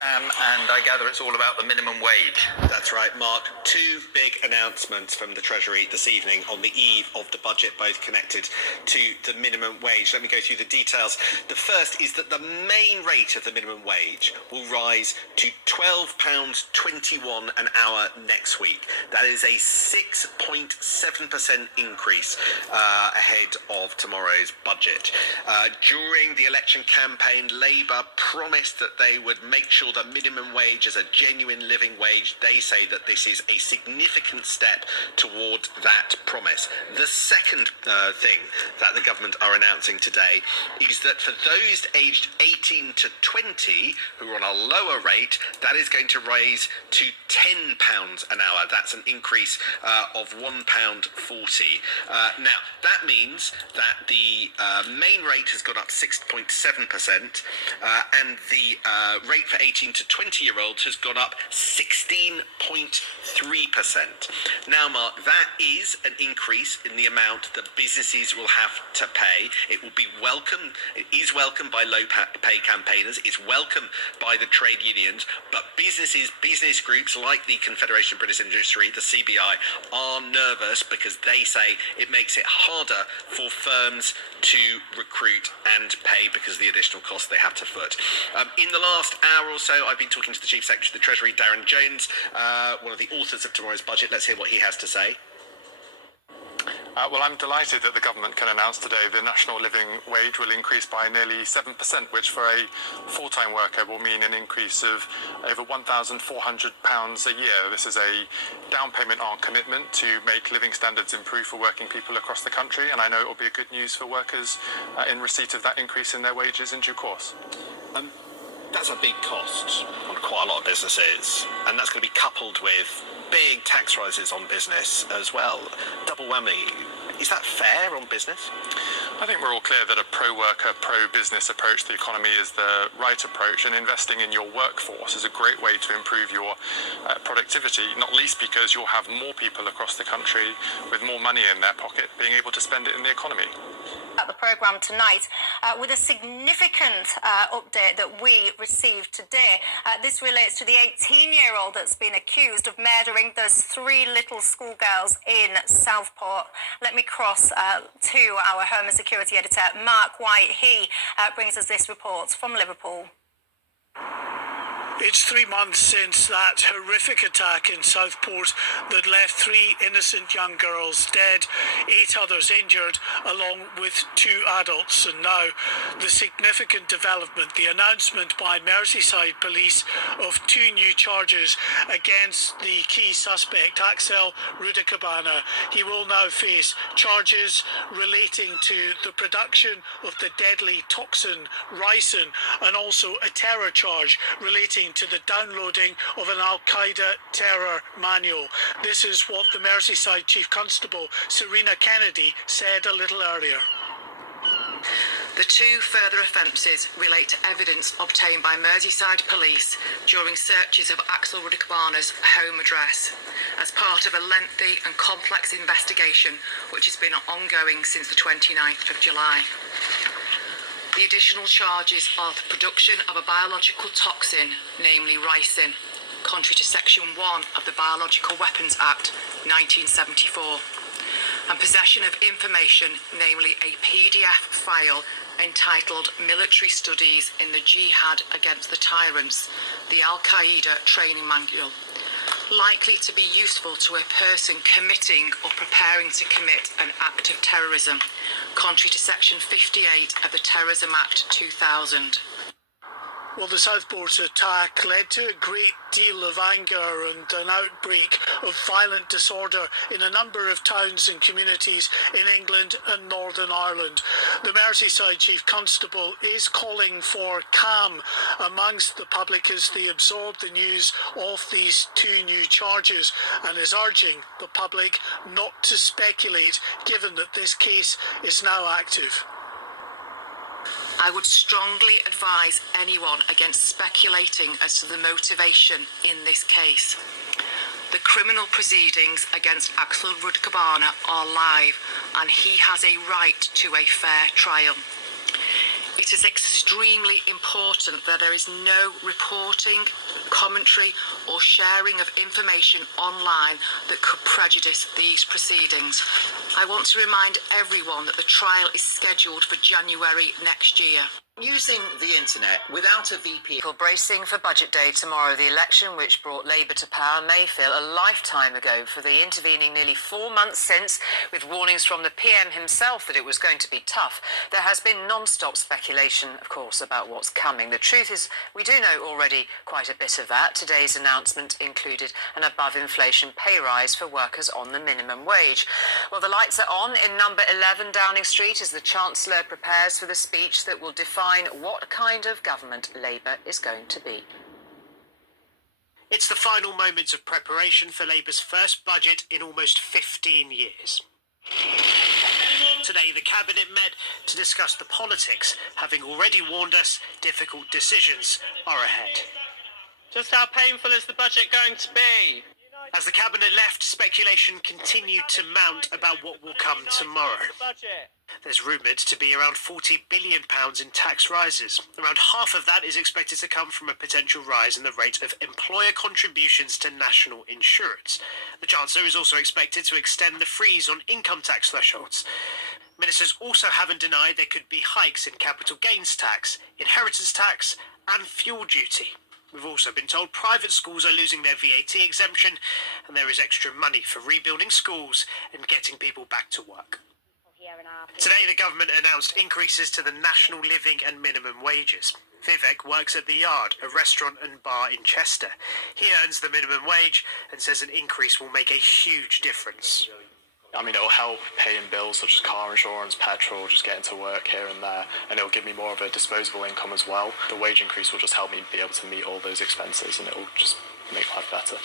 And I gather it's all about the minimum wage. That's right, Mark. Two big announcements from the Treasury this evening on the eve of the budget, both connected to the minimum wage. Let me go through the details. The first is that the main rate of the minimum wage will rise to £12.21 an hour next week. That is a 6.7% increase ahead of tomorrow's budget. During the election campaign, Labour promised that they would make sure the minimum wage is a genuine living wage. They say that this is a significant step toward that promise. The second thing that the government are announcing today is that for those aged 18 to 20 who are on a lower rate, that is going to raise to £10 an hour. That's an increase of £1.40. Now, that means that the main rate has gone up 6.7%, and the rate for 18 to 20-year-olds has gone up 16.3%. Now, Mark, that is an increase in the amount that businesses will have to pay. It will be welcome. It is welcomed by low-pay campaigners. It's welcomed by the trade unions. But business groups like the Confederation of British Industry, the CBI, are nervous because they say it makes it harder for firms to recruit and pay because of the additional costs they have to foot. In the last hour or so, I've been talking to the Chief Secretary of the Treasury, Darren Jones, one of the authors of tomorrow's budget. Let's hear what he has to say. Well, I'm delighted that the government can announce today the national living wage will increase by nearly 7%, which for a full-time worker will mean an increase of over £1,400 a year. This is a down payment on commitment to make living standards improve for working people across the country, and I know it will be good news for workers in receipt of that increase in their wages in due course. That's a big cost on quite a lot of businesses, and that's going to be coupled with big tax rises on business as well. Double whammy. Is that fair on business? I think we're all clear that a pro-worker, pro-business approach to the economy is the right approach, and investing in your workforce is a great way to improve your productivity, not least because you'll have more people across the country with more money in their pocket being able to spend it in the economy. At the programme tonight with a significant update that we received today. This relates to the 18-year-old that's been accused of murdering those three little schoolgirls in Southport. Let me cross to our Home and Security editor, Mark White. He brings us this report from Liverpool. It's 3 months since that horrific attack in Southport that left 3 innocent young girls dead, 8 others injured, along with 2 adults. And now the significant development, the announcement by Merseyside Police of 2 new charges against the key suspect, Axel Rudikabana. He will now face charges relating to the production of the deadly toxin Ricin, and also a terror charge relating to the downloading of an Al-Qaeda terror manual. This is what the Merseyside Chief Constable, Serena Kennedy, said a little earlier. The 2 further offences relate to evidence obtained by Merseyside Police during searches of Axel Rudikabana's home address as part of a lengthy and complex investigation which has been ongoing since the 29th of July. The additional charges are the production of a biological toxin, namely ricin, contrary to Section 1 of the Biological Weapons Act 1974, and possession of information, namely a PDF file entitled Military Studies in the Jihad Against the Tyrants, the Al-Qaeda Training Manual, likely to be useful to a person committing or preparing to commit an act of terrorism, contrary to Section 58 of the Terrorism Act 2000. Well, the Southport attack led to a great deal of anger and an outbreak of violent disorder in a number of towns and communities in England and Northern Ireland. The Merseyside Chief Constable is calling for calm amongst the public as they absorb the news of these 2 new charges, and is urging the public not to speculate, given that this case is now active. I would strongly advise anyone against speculating as to the motivation in this case. The criminal proceedings against Axel Rudikabana are live, and he has a right to a fair trial. It is extremely important that there is no reporting, commentary or sharing of information online that could prejudice these proceedings. I want to remind everyone that the trial is scheduled for January next year. Using the internet without a VPN. People bracing for Budget Day tomorrow. The election, which brought Labour to power, may feel a lifetime ago for the intervening nearly 4 months since, with warnings from the PM himself that it was going to be tough. There has been non-stop speculation, of course, about what's coming. The truth is, we do know already quite a bit of that. Today's announcement included an above-inflation pay rise for workers on the minimum wage. Well, the lights are on in number 11 Downing Street as the Chancellor prepares for the speech that will define what kind of government Labour is going to be. It's the final moments of preparation for Labour's first budget in almost 15 years. Today, the Cabinet met to discuss the politics, having already warned us difficult decisions are ahead. Just how painful is the budget going to be? As the Cabinet left, speculation continued to mount about what will come tomorrow. There's rumoured to be around £40 billion in tax rises. Around half of that is expected to come from a potential rise in the rate of employer contributions to national insurance. The Chancellor is also expected to extend the freeze on income tax thresholds. Ministers also haven't denied there could be hikes in capital gains tax, inheritance tax and fuel duty. We've also been told private schools are losing their VAT exemption and there is extra money for rebuilding schools and getting people back to work. Today, the government announced increases to the national living and minimum wages. Vivek works at The Yard, a restaurant and bar in Chester. He earns the minimum wage and says an increase will make a huge difference. I mean, it'll help paying bills such as car insurance, petrol, just getting to work here and there, and it'll give me more of a disposable income as well. The wage increase will just help me be able to meet all those expenses and it'll just make life better.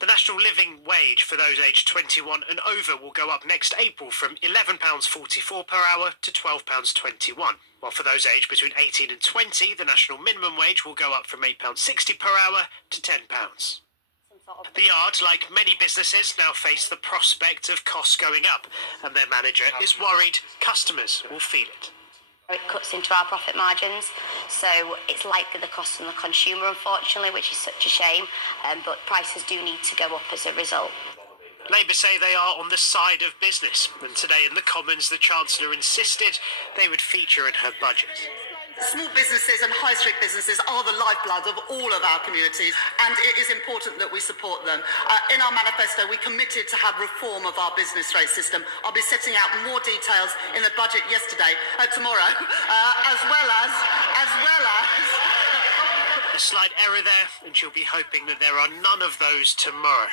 The national living wage for those aged 21 and over will go up next April from £11.44 per hour to £12.21, while for those aged between 18 and 20, the national minimum wage will go up from £8.60 per hour to £10. The Yard, like many businesses, now face the prospect of costs going up, and their manager is worried customers will feel it. It cuts into our profit margins, so it's likely the cost on the consumer, unfortunately, which is such a shame, but prices do need to go up as a result. Labour say they are on the side of business, and today in the Commons the Chancellor insisted they would feature in her budget. Small businesses and high street businesses are the lifeblood of all of our communities, and it is important that we support them. In our manifesto, we committed to have reform of our business rate system. I'll be setting out more details in the budget tomorrow, as well as. A slight error there, and she'll be hoping that there are none of those tomorrow.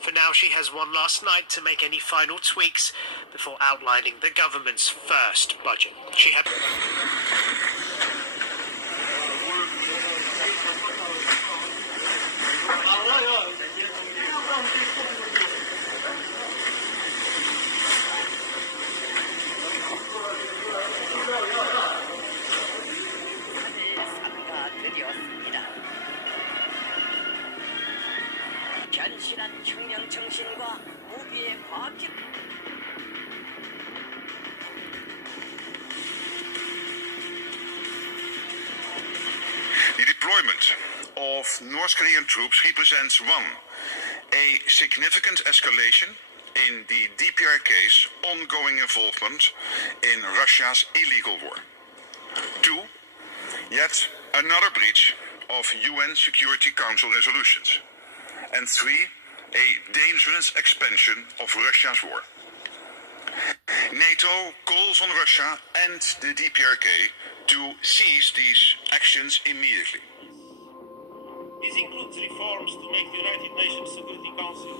For now, she has one last night to make any final tweaks before outlining the government's first budget. She had... 견실한 혁명 정신과 무비의 과학적 The deployment of North Korean troops represents one, a significant escalation in the DPRK's ongoing involvement in Russia's illegal war. Two, yet another breach of UN Security Council resolutions. And three, a dangerous expansion of Russia's war. Nato calls on Russia and the DPRK to cease these actions immediately. This includes reforms to make the United Nations Security Council